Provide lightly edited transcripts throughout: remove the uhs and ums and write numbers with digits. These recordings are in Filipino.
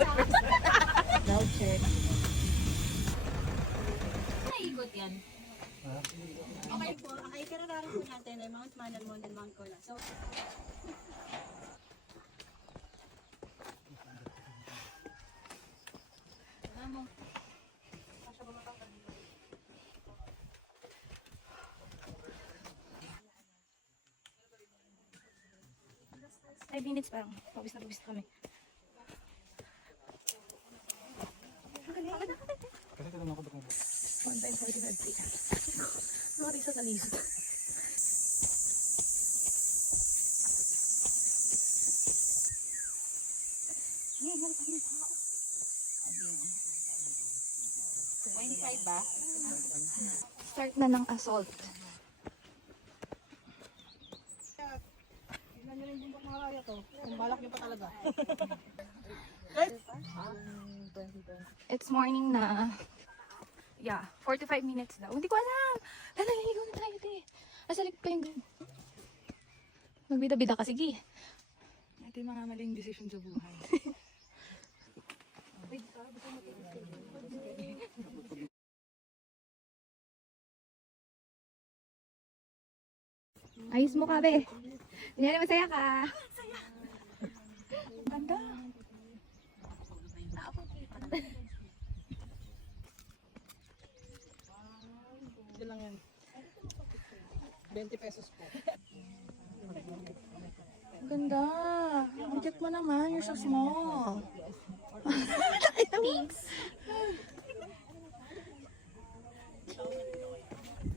Now check. Naikot yan. Okay po, ang itinararan po natin ay Mount Manalmon and Mount Cola. So, Five minutes parang. Pawis na kami. Kasi ka naman ako doon. 1:45 p.m. Nakati sa talisod. ba? Start na ng assault. Tignan nyo rin yung mga kaya to. Kung balak nyo pa talaga. It's morning na. Yeah, 45 minutes daw. Hindi ko alam. Naliligo na tayo, te. Asa likod pa yung doon. Magbida-bida ka, sige. Ito yung mga maling decision sa buhay. Ayos mo ka, be. Kunyari, masaya ka. Ganda. Ito lang yan. 20 pesos po. Ganda. Check mo naman. You're so small. Thanks.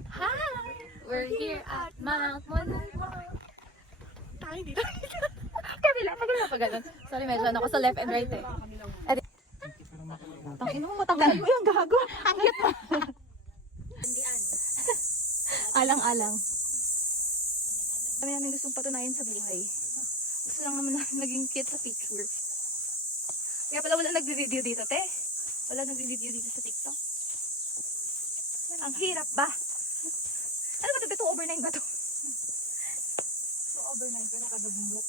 Hi! We're here at Mount Manalmon. Tayo dito. Kabila. Pag ganun. Sorry, medyo ano ako sa left and right eh. Tangin mo, matanggal mo yung gago. Ang cute mo. Alang-alang. Kami namin gustong patunayan sa buhay. Gusto lang naman namin naging cute sa picture. Kaya pala wala nagbe-video dito, te. Wala nagbe-video dito sa TikTok. Ang hirap ba? Ano ba ito? 2/9 ba ito? 2/9 pero kada bundok.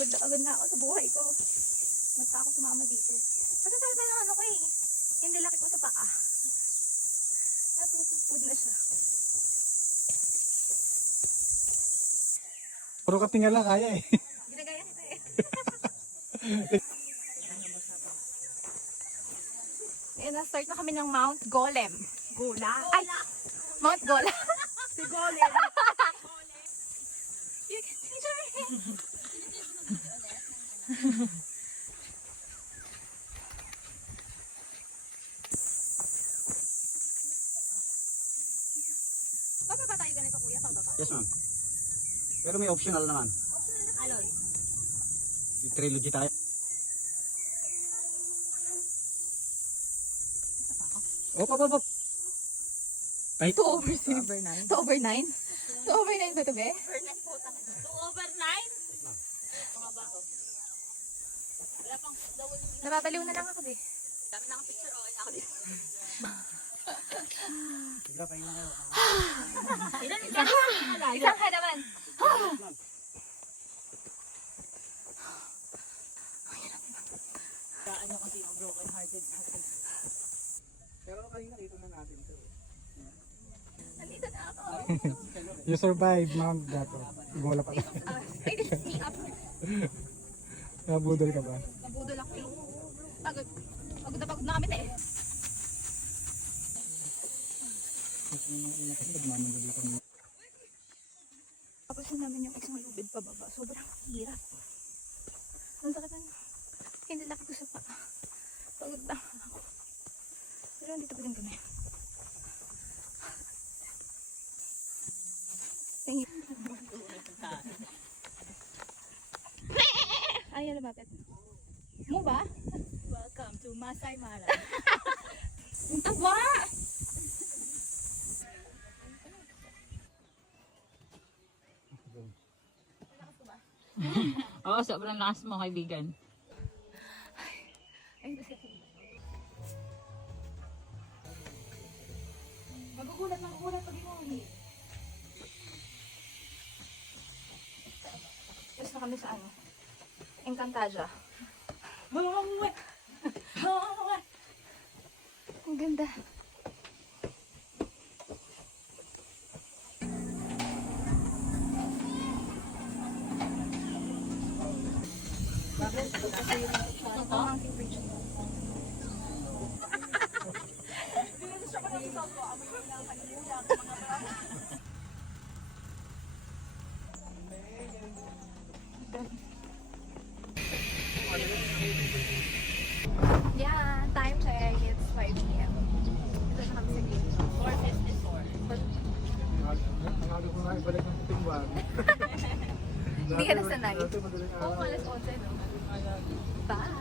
Agad na ako sa buhay ko. Ba't pa ako sumama dito? Kasi sabi pa ng ano ko eh. Yung lalaki ko sa paa. Natutupod na siya. Puro ka tingala, kaya eh. Ginagaya nito eh. Ayan, na-start na kami ng Mount Golem. Gola? Ay! Mount Gola. Si Golem! You can picture it. Pababa tayo ganito, kuya? Pababa. Yes, ma'am. Pero may optional naman. Alon. Yung trilogy tayo. Op. Ay, 2/9. 2/9? 2/9 ba ito, be? 2/9? Nababaliw na lang ako, be. Dami na picture, okay na ako dito. bigla pa na kayo. Isang ka naman. Ano kasi yung broken hearted husband. Pero kanina dito na natin ito. Nandito na ako. You survive, ma'am. Dato. Gola pa. Ay, this is me up. Nabudol ka ba? Nabudol ako eh. Pagod. Pagod na kami, te. Nagmamadali kami. Tapos yun namin yung isang lubid pababa. Sobrang hirap. Ang sakit na. Hindi laki ko sa paa. Pagod na ako. Pero dito pa din kami. Thank you. Ayaw na bakit? Mo ba? Welcome to Masai Mara. Ang taba! Oo, sobrang lakas mo, kaibigan. Ay, kasi magugulat pag inuwi. Tapos na kami sa ano? Encantadia. Ang ganda. Yeah, time check. It's 5 p.m. Ito na kami sa gate. 4:54. Ang ano ko nga, ibalik ng timbang. Hindi ka nasanay. Dati madaling araw. Oo, alas 11, no? Bye!